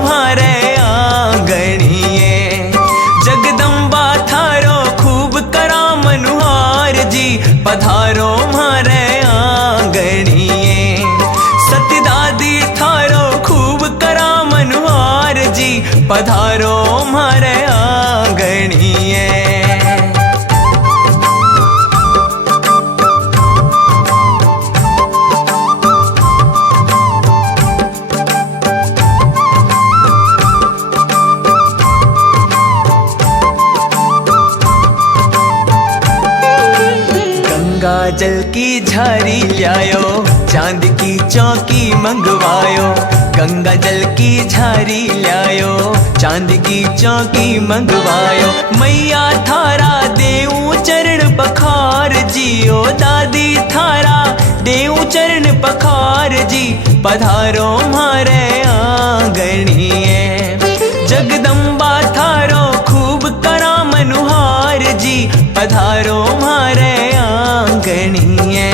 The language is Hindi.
मारे आंगणिए। जगदम्बा थारो खूब करा मनुहार जी, पधारो मारे आंगणिए। सतदादी थारो खूब करा मनुहार जी, पधारो मारे आंगणिए। गंगा जल की झारी लायो, चांद की चौकी मंगवायो। गंगा जल की झारी लायो, चांद की चौकी मंगवायो। मैया थारा देऊ चरण पखार जी, ओ दादी थारा देऊ चरण पखार जी, पधारो मारे आंगणिए। जगदम्बा थारो खूब करा मनुहार जी, पधारो मारे आंगणिए।